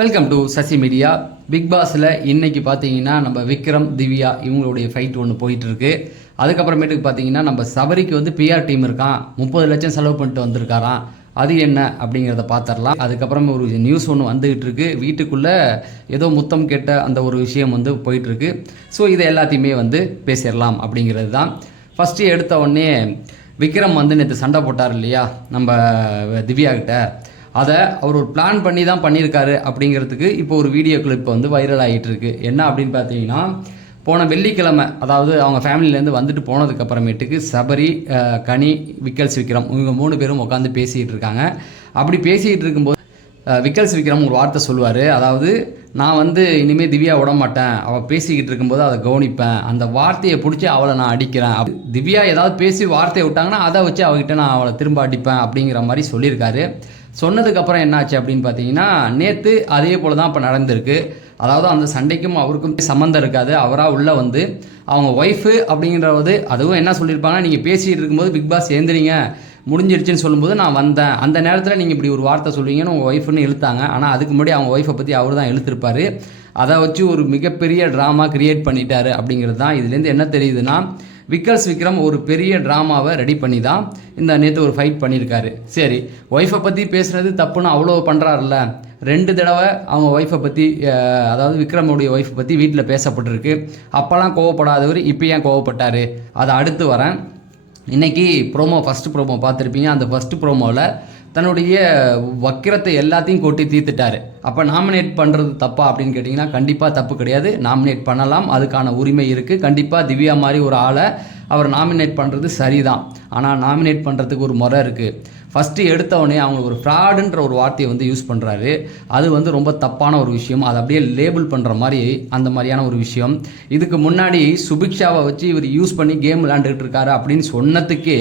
Welcome to Sasi media big பாஸில் இன்றைக்கி பார்த்தீங்கன்னா நம்ம விக்ரம் திவ்யா இவங்களுடைய ஃபைட் ஒன்று போயிட்டுருக்கு. அதுக்கப்புறமேட்டுக்கு பார்த்தீங்கன்னா நம்ம சபரிக்கு வந்து பிஆர் டீம் இருக்கான். முப்பது லட்சம் செலவு பண்ணிட்டு வந்திருக்காராம். அது என்ன அப்படிங்கிறத பார்த்துடலாம் அதுக்கப்புறம் ஒரு நியூஸ் ஒன்று வந்துகிட்டு இருக்கு வீட்டுக்குள்ளே ஏதோ முத்தம் கேட்ட அந்த ஒரு விஷயம் வந்து போயிட்டுருக்கு. ஸோ இதை எல்லாத்தையுமே வந்து பேசிடலாம் அப்படிங்கிறது தான் ஃபஸ்ட்டு எடுத்த உடனே விக்ரம் வந்து நேற்று சண்டை போட்டார் இல்லையா? நம்ம திவ்யா கிட்ட. அதை அவர் ஒரு பிளான் பண்ணி தான் பண்ணியிருக்காரு அப்படிங்கிறதுக்கு இப்போ ஒரு வீடியோ கிளிப் வந்து வைரல் ஆகிட்டு இருக்கு என்ன அப்படின்னு பார்த்தீங்கன்னா போன வெள்ளிக்கிழமை அதாவது அவங்க ஃபேமிலியிலேருந்து வந்துட்டு போனதுக்கு அப்புறமேட்டுக்கு சபரி கனி விக்கல்ஸ் விக்ரம் இவங்க மூணு பேரும் உட்காந்து பேசிகிட்டு இருக்காங்க. அப்படி பேசிகிட்டு இருக்கும்போது விக்கல்ஸ் விக்ரம் ஒரு வார்த்தை சொல்லுவார். அதாவது நான் வந்து இனிமேல் திவ்யா விட மாட்டேன். அவள் பேசிக்கிட்டு இருக்கும்போது அதை கவனிப்பேன். அந்த வார்த்தையை பிடிச்சி அவளை நான் அடிக்கிறேன். திவ்யா ஏதாவது பேசி வார்த்தையை விட்டாங்கன்னா அதை வச்சு அவகிட்ட நான் அவளை திரும்ப அடிப்பேன் அப்படிங்கிற மாதிரி சொல்லியிருக்காரு. சொன்னதுக்கப்புறம் என்னாச்சு அப்படின்னு பார்த்தீங்கன்னா நேற்று அதே போல் தான் இப்போ நடந்திருக்கு. அதாவது அந்த சண்டைக்கும் அவருக்கும் சம்மந்தம் இருக்காது. அவராக உள்ளே வந்து அவங்க ஒய்ஃபு அப்படிங்கிறது அதுவும் என்ன சொல்லியிருப்பாங்கன்னா நீங்கள் பேசிகிட்டு இருக்கும்போது பிக் பாஸ் ஏந்திரிங்க முடிஞ்சிருச்சுன்னு சொல்லும்போது நான் வந்தேன். அந்த நேரத்தில் நீங்கள் இப்படி ஒரு வார்த்தை சொல்லுவீங்கன்னு உங்கள் ஒய்ஃப்னு இழுத்தாங்க. ஆனால் அதுக்கு முன்னாடி அவங்க ஒய்ஃபை பற்றி அவர் தான் இழுத்துருப்பாரு. அதை வச்சு ஒரு மிகப்பெரிய ட்ராமா க்ரியேட் பண்ணிட்டாரு அப்படிங்கிறது தான். இதுலேருந்து என்ன தெரியுதுன்னா விக்கல்ஸ் விக்ரம் ஒரு பெரிய ட்ராமாவை ரெடி பண்ணி தான் இந்த நேற்று ஒரு ஃபைட் பண்ணியிருக்காரு சரி ஒய்ஃபை பற்றி பேசுகிறது தப்புன்னு அவ்வளோ பண்ணுறாருல்ல ரெண்டு தடவை அவங்க ஒய்ஃபை பற்றி அதாவது விக்ரமுடைய ஒய்ஃபை பற்றி வீட்டில் பேசப்பட்டிருக்கு. அப்போல்லாம் கோவப்படாதவர் இப்போ ஏன் கோவப்பட்டார்? அதை அடுத்து வரேன். இன்றைக்கி ப்ரோமோ ஃபஸ்ட்டு ப்ரோமோ பார்த்துருப்பீங்க. அந்த ஃபஸ்ட்டு ப்ரோமோவில் தன்னுடைய வக்கிரத்தை எல்லாத்தையும் கொட்டி தீர்த்துட்டார். அப்போ நாமினேட் பண்ணுறது தப்பா அப்படின்னு கேட்டிங்கன்னா கண்டிப்பாக தப்பு கிடையாது. நாமினேட் பண்ணலாம். அதுக்கான உரிமை இருக்குது கண்டிப்பாக திவ்யா மாதிரி ஒரு ஆளை அவர் நாமினேட் பண்ணுறது சரிதான். ஆனால் நாமினேட் பண்ணுறதுக்கு ஒரு முறை இருக்குது ஃபஸ்ட்டு எடுத்தவொடனே அவங்களுக்கு ஒரு ஃப்ராடுன்ற ஒரு வார்த்தையை வந்து யூஸ் பண்ணுறாரு அது வந்து ரொம்ப தப்பான ஒரு விஷயம். அதை அப்படியே லேபிள் பண்ணுற மாதிரி அந்த மாதிரியான ஒரு விஷயம். இதுக்கு முன்னாடி சுபிக்ஷாவை வச்சு இவர் யூஸ் பண்ணி கேம் விளாண்டுக்கிட்டு இருக்காரு அப்படின்னு சொன்னதுக்கே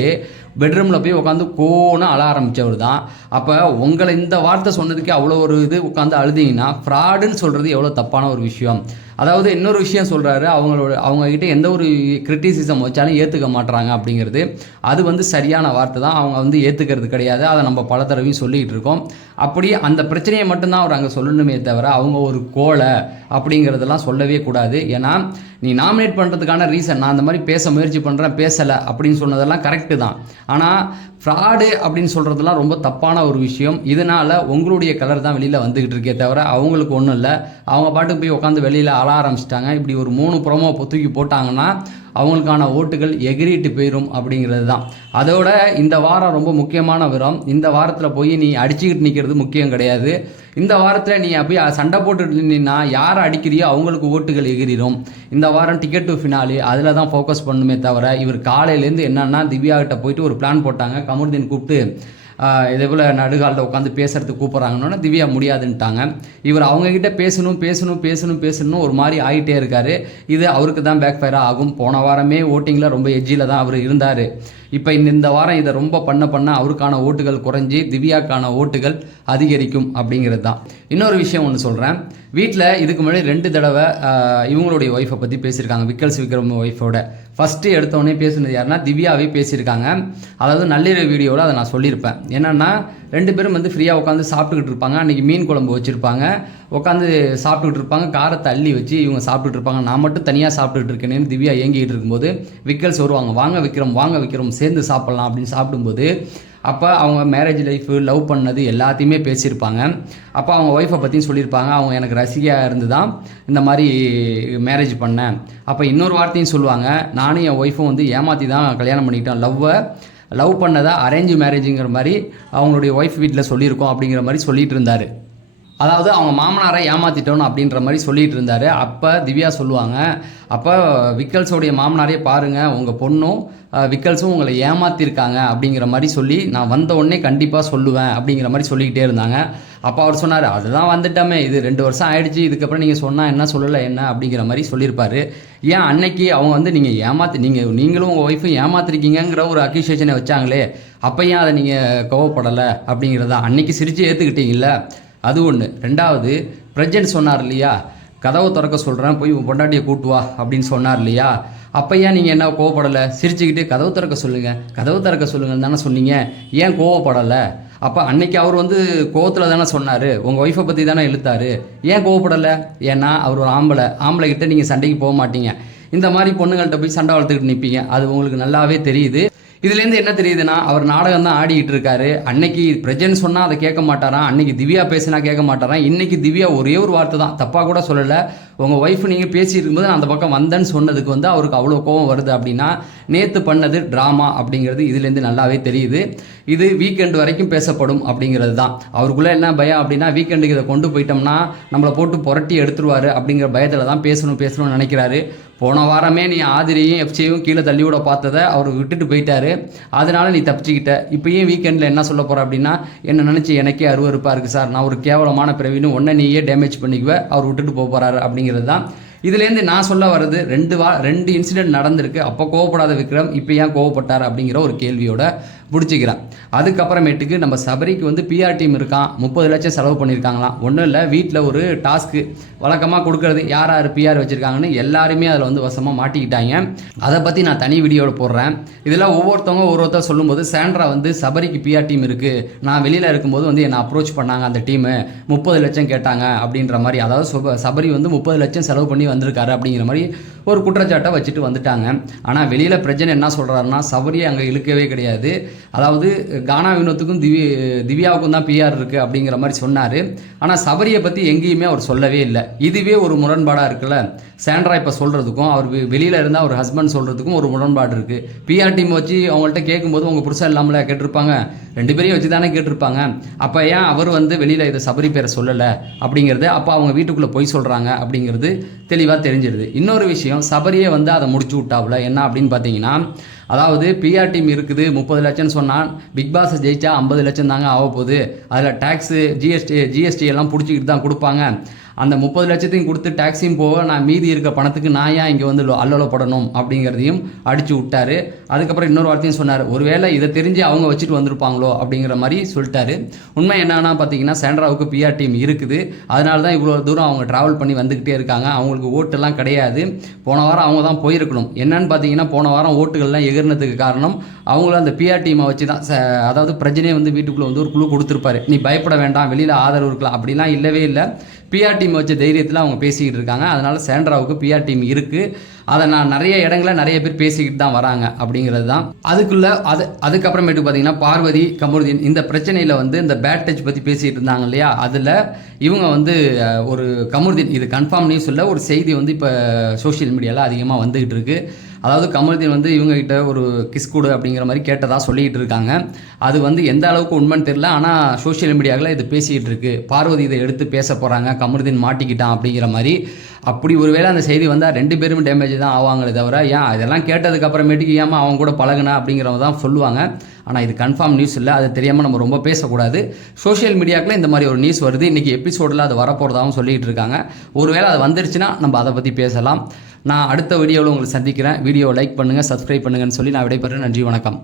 பெட்ரூமில் போய் உட்காந்து கோன்னு அழ ஆரம்பித்தவர் தான். அப்போ உங்களை இந்த வார்த்தை சொன்னதுக்கே அவ்வளோ ஒரு இது உட்காந்து அழுதீங்கன்னா ஃப்ராடுன்னு சொல்கிறது எவ்வளோ தப்பான ஒரு விஷயம். அதாவது இன்னொரு விஷயம் சொல்கிறாரு அவங்களோட அவங்கக்கிட்ட எந்த ஒரு கிரிட்டிசிசம் வச்சாலும் ஏற்றுக்க மாட்றாங்க அப்படிங்கிறது. அது வந்து சரியான வார்த்தை தான். அவங்க வந்து ஏற்றுக்கிறது கிடையாது. அதை நம்ம பல தடவையும் சொல்லிக்கிட்டு இருக்கோம். அப்படி அந்த பிரச்சனையை மட்டும்தான் அவர் அங்கே சொல்லணுமே தவிர அவங்க ஒரு கோலை அப்படிங்கிறதெல்லாம் சொல்லவே கூடாது. ஏன்னா நீ நாமினேட் பண்ணுறதுக்கான ரீசன் நான் அந்த மாதிரி பேச முயற்சி பண்ணுறேன் பேசலை அப்படின்னு சொன்னதெல்லாம் கரெக்டு தான். ஆனால் ஃப்ராடு அப்படின்னு சொல்கிறதுலாம் ரொம்ப தப்பான ஒரு விஷயம். இதனால் உங்களுடைய கலர் தான் வெளியில் வந்துக்கிட்டு இருக்கே தவிர அவங்களுக்கு ஒன்றும் இல்லை. அவங்க பாட்டுக்கு போய் உட்காந்து வெளியில் அழ ஆரம்பிச்சிட்டாங்க. இப்படி ஒரு மூணு ப்ரோமோ தூக்கி போட்டாங்கன்னா அவங்களுக்கான ஓட்டுகள் எகிரிட்டு போயிடும் அப்படிங்கிறது தான். அதோட இந்த வாரம் ரொம்ப முக்கியமான விரம். இந்த வாரத்தில் போய் நீ அடிச்சுக்கிட்டு நிற்கிறது முக்கியம் கிடையாது. இந்த வாரத்தில் நீ அப்படியே சண்டை போட்டுட்டு நின்னா யாரை அடிக்கிறியோ அவங்களுக்கு ஓட்டுகள் எகிரிடும் இந்த வாரம் டிக்கெட் டு ஃபினாலி அதில் தான் ஃபோக்கஸ் பண்ணுமே தவிர இவர் காலையிலேருந்து என்னென்னா திவ்யா கிட்ட போயிட்டு ஒரு பிளான் போட்டாங்க. கமருதீன் கூப்பிட்டு இதே போல் நடுகாலில் உட்காந்து பேசுறதுக்கு கூப்பிட்றாங்கன்னு திவ்யா முடியாதுன்ட்டாங்க இவர் அவங்கக்கிட்ட பேசணும் பேசணும் பேசணும் பேசணும் ஒரு மாதிரி ஆகிட்டே இருக்காரு. இது அவருக்கு தான் பேக் ஃபயராக ஆகும். போன வாரமே ஓட்டிங்கில் ரொம்ப எஜ்ஜியில் தான் அவர் இருந்தார். இப்போ இந்த இந்த வாரம் இதை ரொம்ப பண்ண பண்ண அவருக்கான ஓட்டுகள் குறைஞ்சி திவ்யாக்கான ஓட்டுகள் அதிகரிக்கும் அப்படிங்கிறது தான். இன்னொரு விஷயம் ஒன்று சொல்கிறேன் வீட்டில் இதுக்கு முன்னாடி ரெண்டு தடவை இவங்களுடைய ஒய்ஃபை பற்றி பேசியிருக்காங்க. விக்கல்ஸ் விக்ரம் ஒய்ஃபோட ஃபஸ்ட்டு எடுத்தோடனே பேசுனது யாருன்னா திவ்யாவே பேசியிருக்காங்க. அதாவது நள்ளிரவு வீடியோவில் அதை நான் சொல்லியிருப்பேன். என்னென்னா ரெண்டு பேரும் வந்து ஃப்ரீயாக உட்காந்து சாப்பிட்டுக்கிட்டு இருப்பாங்க. அன்றைக்கி மீன் குழம்பு வச்சுருப்பாங்க. உட்காந்து சாப்பிட்டுக்கிட்டு இருப்பாங்க. காரத்தை அள்ளி வச்சு இவங்க சாப்பிட்டுட்டு இருப்பாங்க. நான் மட்டும் தனியாக சாப்பிட்டுட்டு இருக்கேனேன்னு திவ்யா ஏங்கிட்டு இருக்கும்போது விக்கல்ஸ் வருவாங்க. வாங்க விக்ரம் வாங்க விக்ரம் சேர்ந்து சாப்பிட்லாம் அப்படின்னு சாப்பிடும்போது அப்போ அவங்க மேரேஜ் லைஃபு லவ் பண்ணது எல்லாத்தையுமே பேசியிருப்பாங்க. அப்போ அவங்க ஒய்ஃபை பற்றியும் சொல்லியிருப்பாங்க. அவங்க எனக்கு ரசிகையாக இருந்து தான் இந்த மாதிரி மேரேஜ் பண்ணேன். அப்போ இன்னொரு வார்த்தையும் சொல்லுவாங்க. நானும் என் ஒய்ஃபும் வந்து ஏமாற்றி தான் கல்யாணம் பண்ணிக்கிட்டோம். லவ்வை லவ் பண்ணதாக அரேஞ்ச் மேரேஜுங்கிற மாதிரி அவங்களுடைய ஒய்ஃப் வீட்டில் சொல்லியிருக்கோம் அப்படிங்கிற மாதிரி சொல்லிகிட்டு இருந்தார். அதாவது அவங்க மாமனாரை ஏமாத்திட்டோம் அப்படின்ற மாதிரி சொல்லிட்டு இருந்தாரு. அப்போ திவ்யா சொல்லுவாங்க அப்போ விக்கல்ஸோடைய மாமனாரே பாருங்கள் உங்கள் பொண்ணும் விக்கல்ஸும் உங்களை ஏமாத்திருக்காங்க அப்படிங்கிற மாதிரி சொல்லி நான் வந்த உடனே கண்டிப்பாக சொல்லுவேன் அப்படிங்கிற மாதிரி சொல்லிக்கிட்டே இருந்தாங்க. அப்போ அவர் சொன்னார் அதுதான் வந்துட்டோமே இது ரெண்டு வருஷம் ஆயிடுச்சு இதுக்கப்புறம் நீங்கள் சொன்னால் என்ன சொல்லலை என்ன? அப்படிங்கிற மாதிரி சொல்லியிருப்பாரு. ஏன் அன்னைக்கு அவங்க வந்து நீங்கள் ஏமாத்து நீங்கள் நீங்களும் உங்கள் ஒய்ஃபும் ஏமாத்திருக்கீங்கிற ஒரு அக்யூசியேஷனை வச்சாங்களே அப்போ ஏன் அதை நீங்கள் கோவப்படலை? அப்படிங்கிறதா அன்னைக்கு சிரித்து ஏற்றுக்கிட்டீங்கல்ல அது ஒன்று ரெண்டாவது பிரஜன் சொன்னார் இல்லையா? கதவை திறக்க சொல்கிறேன் போய் உன் பொண்டாட்டியை கூட்டு வா அப்படின்னு சொன்னார் இல்லையா? அப்போ ஏன் நீங்கள் என்ன கோவப்படலை? சிரிச்சுக்கிட்டு கதவு திறக்க சொல்லுங்கள் கதவு திறக்க சொல்லுங்கன்னு தானே சொன்னீங்க. ஏன் கோவப்படலை? அப்போ அன்னைக்கு அவர் வந்து கோவத்தில் தானே சொன்னார். உங்கள் ஒய்ஃபை பற்றி தானே இழுத்தாரு ஏன் கோவப்படலை? ஏன்னா அவர் ஒரு ஆம்பளை. ஆம்பளை கிட்ட நீங்கள் சண்டைக்கு போக மாட்டீங்க. இந்த மாதிரி பொண்ணுங்கள்கிட்ட போய் சண்டை வளர்த்துக்கிட்டு நிற்பீங்க அது உங்களுக்கு நல்லாவே தெரியுது. இதுலேருந்து என்ன தெரியுதுன்னா அவர் நாடகம் தான் ஆடிக்கிட்டு இருக்காரு அன்னைக்கு பிரஜன் சொன்னால் அதை கேட்க மாட்டாராம். அன்னைக்கு திவ்யா பேசினா கேட்க மாட்டாராம். இன்னைக்கு திவ்யா ஒரே ஒரு வார்த்தை தான். தப்பாக கூட சொல்லலை. உங்கள் ஒய்ஃப் நீங்கள் பேசிட்டு இருக்கும்போது நான் அந்த பக்கம் வந்தேன்னு சொன்னதுக்கு வந்து அவருக்கு அவ்வளோ கோவம் வருது அப்படின்னா நேற்று பண்ணது ட்ராமா அப்படிங்கிறது இதுலேருந்து நல்லாவே தெரியுது. இது வீக்கெண்ட் வரைக்கும் பேசப்படும் அப்படிங்கிறது தான். அவருக்குள்ளே என்ன பயம் அப்படின்னா வீக்கெண்டுக்கு இதை கொண்டு போயிட்டோம்னா நம்மளை போட்டு புரட்டி எடுத்துருவார் அப்படிங்கிற பயத்தில் தான் பேசணும் பேசணும்னு நினைக்கிறாரு. போன வாரமே நீ ஆதிரியும் எஃப்சியும் கீழே தள்ளி விட பார்த்ததை அவர் விட்டுட்டு போயிட்டாரு. அதனால நீ தப்பிச்சுக்கிட்ட. இப்பயும் வீக்கெண்டில் என்ன சொல்ல போகிற அப்படின்னா என்ன நினச்சி எனக்கே அருவருப்பாக இருக்குது சார். நான் ஒரு கேவலமான பிறவின்னு ஒன்றை நீயே டேமேஜ் பண்ணிக்குவேன் அவர் விட்டுட்டு போக போகிறாரு அப்படிங்கிறது தான். இதுலேருந்து நான் சொல்ல வர்றது ரெண்டு வா ரெண்டு இன்சிடென்ட் நடந்திருக்கு. அப்போ கோவப்படாத விக்ரம் இப்போ ஏன் கோவப்பட்டார் அப்படிங்கிற ஒரு கேள்வியோட பிடிச்சிக்கிறேன். அதுக்கப்புறமேட்டுக்கு நம்ம சபரிக்கு வந்து பிஆர் டீம் இருக்கான். முப்பது லட்சம் செலவு பண்ணியிருக்காங்களாம். ஒன்றும் இல்லை வீட்டில் ஒரு டாஸ்க்கு வழக்கமாக கொடுக்கறது. யார் யார் பிஆர் வச்சுருக்காங்கன்னு எல்லாருமே அதில் வந்து வசமாக மாட்டிக்கிட்டாங்க. அதை பற்றி நான் தனி வீடியோவில் போடுறேன். இதில் ஒவ்வொருத்தவங்க ஒவ்வொருத்தர் சொல்லும்போது சேண்ட்ரா வந்து சபரிக்கு பிஆர் டீம் இருக்குது நான் வெளியில் இருக்கும்போது வந்து என்னை அப்ரோச் பண்ணாங்க அந்த டீமு முப்பது லட்சம் கேட்டாங்க அப்படின்ற மாதிரி. அதாவது சுப- சபரி வந்து முப்பது லட்சம் செலவு பண்ணி வந்திருக்காரு அப்படிங்கிற மாதிரி ஒரு குற்றச்சாட்டை வச்சுட்டு வந்துட்டாங்க. ஆனால் வெளியில் பிரச்சனை என்ன சொல்கிறாருன்னா சபரியை அங்கே இழுக்கவே கிடையாது. அதாவது கானா வினோத்துக்கும் திவி திவ்யாவுக்கும் தான் பிஆர் இருக்குது அப்படிங்கிற மாதிரி சொன்னார். ஆனால் சபரியை பற்றி எங்கேயுமே அவர் சொல்லவே இல்லை. இதுவே ஒரு முரண்பாடாக இருக்குல்ல? சாண்ட்ரா இப்போ சொல்கிறதுக்கும் அவர் வெளியில் இருந்தால் அவர் ஹஸ்பண்ட் சொல்கிறதுக்கும் ஒரு முரண்பாடு இருக்குது பிஆர் டீம் வச்சு அவங்கள்ட்ட கேட்கும்போது உங்கள் புருஷன் இல்லாமல் கேட்டிருப்பாங்க. ரெண்டு பேரையும் வச்சு தானே கேட்டிருப்பாங்க. அப்போ ஏன் அவர் வந்து வெளியில் இதை சபரி பேரை சொல்லலை? அப்படிங்கிறது அப்போ அவங்க வீட்டுக்குள்ளே போய் சொல்கிறாங்க அப்படிங்கிறது தெளிவாக தெரிஞ்சிடுது இன்னொரு விஷயம் சபரியே வந்து அதை முடிச்சு விட்டாப்புல. என்ன அப்படின்னு பார்த்தீங்கன்னா அதாவது பிஆர் டீம் இருக்குது முப்பது லட்சம்னு சொன்னால் பிக் பாஸ் ஜெயிச்சா ஐம்பது லட்சம் தாங்க ஆக போகுது அதில் டேக்ஸு ஜிஎஸ்டி ஜிஎஸ்டி எல்லாம் பிடிச்சிக்கிட்டு தான் கொடுப்பாங்க. அந்த முப்பது லட்சத்தையும் கொடுத்து டேக்ஸியும் போக நான் மீதி இருக்க பணத்துக்கு நான் ஏன் இங்கே வந்து அல்லலப்படணும் அப்படிங்கிறதையும் அடிச்சு விட்டாரு. அதுக்கப்புறம் இன்னொரு வார்த்தையும் சொன்னார். ஒருவேளை இதை தெரிஞ்சு அவங்க வச்சுட்டு வந்திருப்பாங்களோ அப்படிங்கிற மாதிரி சொல்லிட்டாரு. உண்மை என்னன்னா பார்த்தீங்கன்னா சாண்ட்ராவுக்கு பிஆர் டீம் இருக்குது. அதனால தான் இவ்வளோ தூரம் அவங்க ட்ராவல் பண்ணி வந்துக்கிட்டே இருக்காங்க. அவங்களுக்கு ஓட்டெல்லாம் கிடையாது. போன வாரம் அவங்க தான் போயிருக்கணும். என்னன்னு பார்த்தீங்கன்னா போன வாரம் ஓட்டுகள்லாம் எகிர்னதுக்கு காரணம் அவங்களும் அந்த பிஆர் டீமை வச்சு தான் அதாவது பிரஜனே வந்து வீட்டுக்குள்ளே வந்து ஒரு குழு கொடுத்துருப்பாரு. நீ பயப்பட வேண்டாம் வெளியில் ஆதரவு இருக்கலாம். அப்படிலாம் இல்லவே இல்லை. பிஆர் டீம் வச்ச தைரியத்தில் அவங்க பேசிக்கிட்டு இருக்காங்க. அதனால் சேண்ட்ராவுக்கு பிஆர் டீம் இருக்குது அதை நான் நிறைய இடங்கள நிறைய பேர் பேசிக்கிட்டு தான் வராங்க அப்படிங்கிறது தான். அதுக்குள்ளே அது அதுக்கப்புறமேட்டு பார்த்தீங்கன்னா பார்வதி கமருதீன் இந்த பிரச்சனையில் வந்து இந்த பேட் டச் பற்றி பேசிகிட்டு இருந்தாங்க இல்லையா? அதில் இவங்க வந்து ஒரு கமருதீன் இது கன்ஃபார்ம் நியூஸ் இல்லை ஒரு செய்தி வந்து இப்போ சோஷியல் மீடியாவில் அதிகமாக வந்துக்கிட்டு இருக்குது அதாவது கமருதீன் வந்து இவங்ககிட்ட ஒரு கிஸ் கொடு அப்படிங்கிற மாதிரி கேட்டதாக சொல்லிக்கிட்டு இருக்காங்க. அது வந்து எந்த அளவுக்கு உண்மைன்னு தெரியல. ஆனால் சோஷியல் மீடியாவில் இது பேசிக்கிட்டு இருக்கு. பார்வதி இதை எடுத்து பேச போகிறாங்க கமருதீன் மாட்டிக்கிட்டான் அப்படிங்கிற மாதிரி. அப்படி ஒருவேளை அந்த செய்தி வந்தால் ரெண்டு பேரும் டேமேஜ் தான் ஆவாங்களே தவிர ஏன் இதெல்லாம் கேட்டதுக்கு அப்புறமேட்டுக்கு ஏமா அவங்க கூட பழகுனா அப்படிங்கிறவங்க தான் சொல்லுவாங்க. ஆனால் இது கன்ஃபார்ம் நியூஸ் இல்லை. அது தெரியாமல் நம்ம ரொம்ப பேசக்கூடாது. சோஷியல் மீடியாக்கில் இந்த மாதிரி ஒரு நியூஸ் வருது. இன்றைக்கி எபிசோடில் அது வரப்போகிறதாகவும் சொல்லிகிட்டு இருக்காங்க. ஒருவேளை அது வந்துருச்சுன்னா நம்ம அதை பற்றி பேசலாம். நான் அடுத்த வீடியோவில் உங்களை சந்திக்கிறேன். வீடியோ லைக் பண்ணுங்கள் சப்ஸ்கிரைப் பண்ணுங்கன்னு சொல்லி நான் விடைபெறேன். நன்றி வணக்கம்.